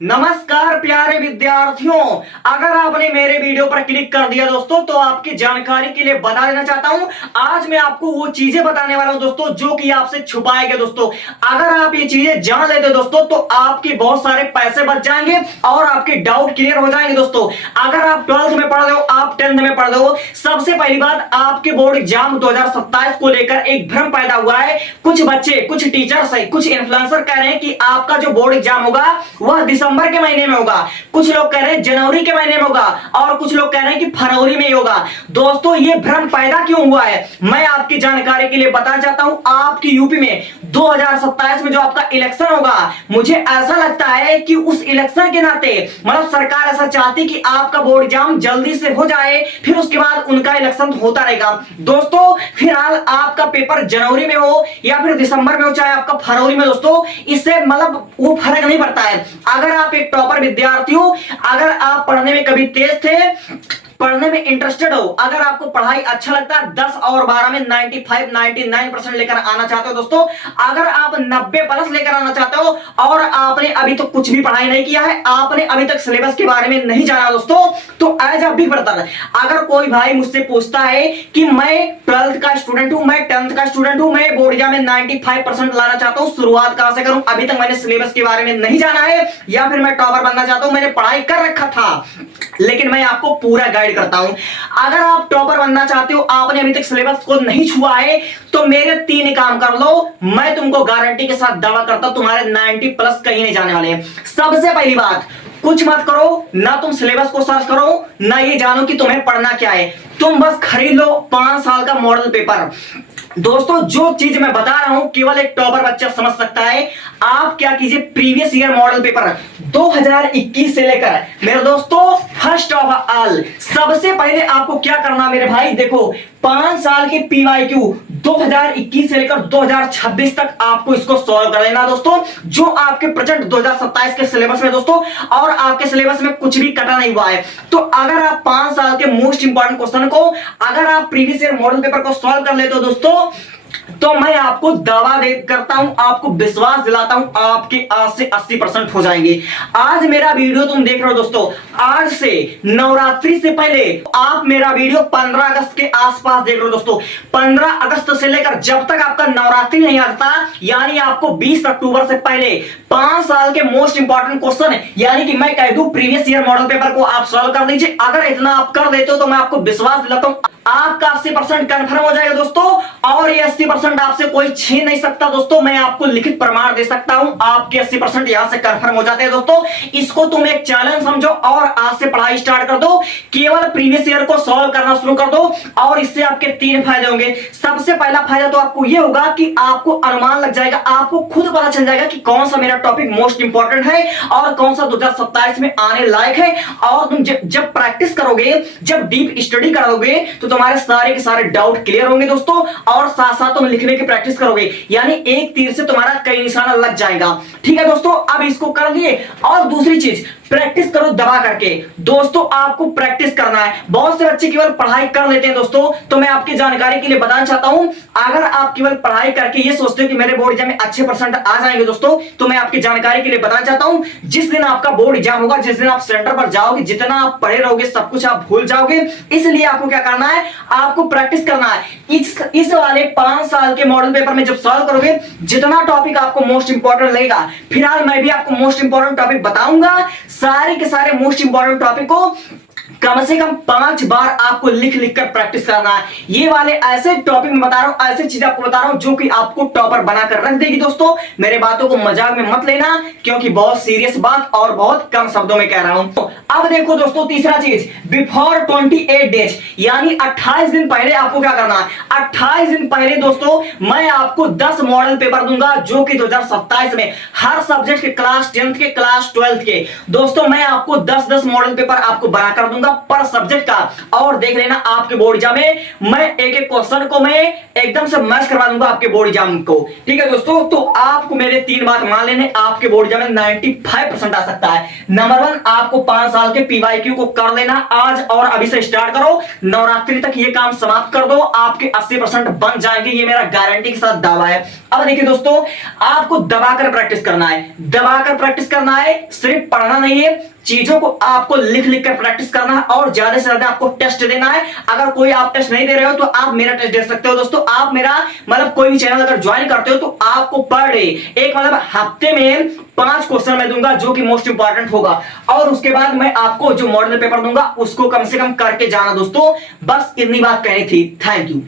नमस्कार प्यारे विद्यार्थियों। अगर आपने मेरे वीडियो पर क्लिक कर दिया दोस्तों तो आपकी जानकारी के लिए बता देना चाहता हूं, आज मैं आपको वो चीजें बताने वाला हूं दोस्तों जो कि आपसे छुपाए गए दोस्तों। अगर आप ये चीजें जान लेते दोस्तों तो आपके बहुत सारे पैसे बच जाएंगे और आपके डाउट क्लियर हो जाएंगे दोस्तों। अगर आप 12th में पढ़ रहे हो, आप 10th में पढ़ रहे हो, सबसे पहली बात आपके बोर्ड एग्जाम 2027 को लेकर एक भ्रम पैदा हुआ है। कुछ बच्चे, कुछ टीचर्स है, कुछ इन्फ्लुएंसर कह रहे हैं कि आपका जो बोर्ड एग्जाम होगा वह दिसंबर के महीने में होगा, कुछ लोग कह रहे हैं जनवरी के महीने में होगा और कुछ लोग कह रहे हैं कि फरवरी में ही होगा। दोस्तों ये भ्रम पैदा क्यों हुआ है मैं आपकी जानकारी के लिए बताना चाहता हूं। आपकी यूपी में 2027 में जो आपका इलेक्शन होगा, मुझे ऐसा लगता है कि उस इलेक्शन के नाते मतलब सरकार ऐसा चाहती कि आपका बोर्ड एग्जाम जल्दी से हो जाए, फिर उसके बाद उनका इलेक्शन होता रहेगा। दोस्तों फिलहाल आपका पेपर जनवरी में हो या फिर दिसंबर में हो, चाहे आपका फरवरी में, दोस्तों इससे मतलब वो फर्क नहीं पड़ता है। अगर आप एक टॉपर विद्यार्थी हो, अगर आप पढ़ने में कभी तेज थे, पढ़ने में इंटरेस्टेड हो, अगर आपको पढ़ाई अच्छा लगता है, 10 और 12 में 95-99% लेकर आना चाहते हो दोस्तों, अगर आप 90 प्लस लेकर आना चाहते हो और आपने अभी तो कुछ भी पढ़ाई नहीं किया है, आपने अभी तक सिलेबस के बारे में नहीं जाना दोस्तों, तो एज अ बिग ब्रदर अगर कोई भाई मुझसे पूछता है कि मैं 12th का स्टूडेंट हूं, मैं 10th का स्टूडेंट हूं, मैं बोर्ड एग्जाम में 95% लाना चाहता हूं, शुरुआत कहां से करूं, अभी तक मैंने सिलेबस के बारे में नहीं जाना है, या फिर मैं टॉपर बनना चाहता हूं, मैंने पढ़ाई कर रखा था लेकिन मैं आपको पूरा गाइड करता हूं। अगर आप टॉपर बनना चाहते हो, आपने अभी तक सिलेबस को नहीं छुआ है, तो मेरे 3 काम कर लो, मैं तुमको गारंटी के साथ दावा करता हूं तुम्हारे 90 प्लस कहीं नहीं जाने वाले हैं। सबसे पहली बात, कुछ मत करो, ना तुम सिलेबस को सर्च करो, ना ये जानो कि तुम्हें पढ़ना क्या है, तुम बस खरीद लो 5 साल का मॉडल पेपर। दोस्तों जो चीज मैं बता रहा हूं केवल एक टॉपर बच्चा समझ सकता है। आप क्या कीजिए, प्रीवियस ईयर मॉडल पेपर 2021 से लेकर मेरे दोस्तों फर्स्ट ऑफ ऑल, सबसे पहले आपको क्या करना मेरे भाई, देखो 5 साल के पीवाईक्यू 2021 से लेकर 2026 तक आपको इसको सॉल्व कर लेना दोस्तों, जो आपके प्रेजेंट 2027 के सिलेबस में दोस्तों, और आपके सिलेबस में कुछ भी कटा नहीं हुआ है। तो अगर आप 5 साल के मोस्ट इंपॉर्टेंट क्वेश्चन को अगर आप प्रीवियस ईयर मॉडल पेपर को सॉल्व कर लेते हो दोस्तों, तो मैं आपको दावा दे करता हूं, आपको विश्वास दिलाता हूं, आपके आज से 80% हो जाएंगे। आज मेरा वीडियो तुम देख रहे हो दोस्तों, आज से नवरात्रि से पहले आप मेरा वीडियो 15 अगस्त के आसपास देख रहे हो दोस्तों। 15 अगस्त से लेकर जब तक आपका नवरात्रि नहीं आता, यानी आपको 20 अक्टूबर से पहले 5 साल के मोस्ट इंपॉर्टेंट क्वेश्चन, यानी कि मैं कह दूं प्रीवियस ईयर मॉडल पेपर को आप सॉल्व कर लीजिए। अगर इतना आप कर देते हो तो मैं आपको विश्वास दिलाता हूं आपका 80% कंफर्म हो जाएगा दोस्तों, और ये 80% आपसे कोई छीन नहीं सकता दोस्तों। मैं आपको लिखित प्रमाण दे सकता हूं, आपके 80% यहां से कंफर्म हो जाते हैं दोस्तों। इसको तुम एक चैलेंज समझो और आज से पढ़ाई स्टार्ट कर दो, केवल प्रीवियस ईयर को सॉल्व करना शुरू कर दो, और इससे आपके 3 फायदे होंगे। सबसे पहला फायदा तो आपको यह होगा कि आपको अनुमान लग जाएगा, आपको खुद पता चल जाएगा कि कौन सा मेरा टॉपिक मोस्ट इंपॉर्टेंट है और कौन सा 2027 में आने लायक है। और तुम जब प्रैक्टिस करोगे, जब डीप स्टडी करोगे, तो तुम्हारे सारे के सारे डाउट क्लियर होंगे दोस्तों, और साथ साथ तुम लिखने की प्रैक्टिस करोगे, यानी एक तीर से तुम्हारा कई निशाना लग जाएगा। ठीक है दोस्तों, अब इसको कर लिए। और दूसरी चीज, प्रैक्टिस करो दबा करके। दोस्तों आपको प्रैक्टिस करना है। बहुत से बच्चे केवल पढ़ाई कर लेते हैं दोस्तों, तो मैं आपकी जानकारी के लिए बताना चाहता हूं, अगर आप केवल पढ़ाई करके ये सोचते हो कि मेरे बोर्ड एग्जाम में अच्छे परसेंट आ जाएंगे दोस्तों, तो मैं आपकी जानकारी के लिए बताना चाहता हूं, जिस दिन आपका बोर्ड एग्जाम होगा, जिस दिन आप सेंटर पर जाओगे, जितना आप पढ़े रहोगे सब कुछ आप भूल जाओगे। इसलिए आपको क्या करना है, आपको प्रैक्टिस करना है। इस वाले 5 साल के मॉडल पेपर में जब सॉल्व करोगे, जितना टॉपिक आपको मोस्ट इंपॉर्टेंट लगेगा, फिलहाल मैं भी आपको मोस्ट इंपॉर्टेंट टॉपिक बताऊंगा, सारे के सारे मोस्ट इंपॉर्टेंट टॉपिक को कम से कम 5 बार आपको लिख लिख कर प्रैक्टिस करना है। ये वाले ऐसे टॉपिक में बता रहा हूं, ऐसे चीज आपको बता रहा हूं जो कि आपको टॉपर बनाकर रख देगी दोस्तों। मेरे बातों को मजाक में मत लेना, क्योंकि बहुत सीरियस बात और बहुत कम शब्दों में कह रहा हूं। अब देखो दोस्तों, तीसरा चीज, बिफोर 28 डेज, यानी 28 दिन पहले आपको क्या करना है। 28 दिन पहले दोस्तों मैं आपको 10 मॉडल पेपर दूंगा, जो कि 2027 में हर सब्जेक्ट के, क्लास 10th के, क्लास 12th के, दोस्तों मैं आपको 10-10 मॉडल पेपर आपको बनाकर दूंगा। दूंगा पर सब्जेक्ट का, और देख लेना आपके बोर्ड एग्जाम में मैं एक एक क्वेश्चन को मैं एकदम से मैच करवा दूंगा आपके बोर्ड एग्जाम को। ठीक है दोस्तों, तो आपको मेरे 3 बात मान लेने, आपके बोर्ड एग्जाम में 95% आ सकता है। नंबर 1, आपको 5 साल के पीवाईक्यू को कर लेना आज और अभी से स्टार्ट करो, नवरात्रि तक ये काम समाप्त कर दो, आपके 80% बन जाएंगे, ये मेरा गारंटी के साथ दावा है। अब देखिए दोस्तों, आपको दबाकर प्रैक्टिस करना है, दबाकर प्रैक्टिस करना है, सिर्फ पढ़ना नहीं है, चीजों को आपको लिख लिख कर प्रैक्टिस करना है और ज्यादा से ज्यादा आपको टेस्ट देना है। अगर कोई आप टेस्ट नहीं दे रहे हो तो आप मेरा टेस्ट दे सकते हो दोस्तों। आप मेरा मतलब कोई भी चैनल अगर ज्वाइन करते हो तो आपको पर डे एक मतलब हफ्ते में 5 क्वेश्चन मैं दूंगा जो कि मोस्ट इंपॉर्टेंट होगा, और उसके बाद मैं आपको जो मॉडल पेपर दूंगा उसको कम से कम करके जाना दोस्तों। बस इतनी बात कहनी थी। Thank you.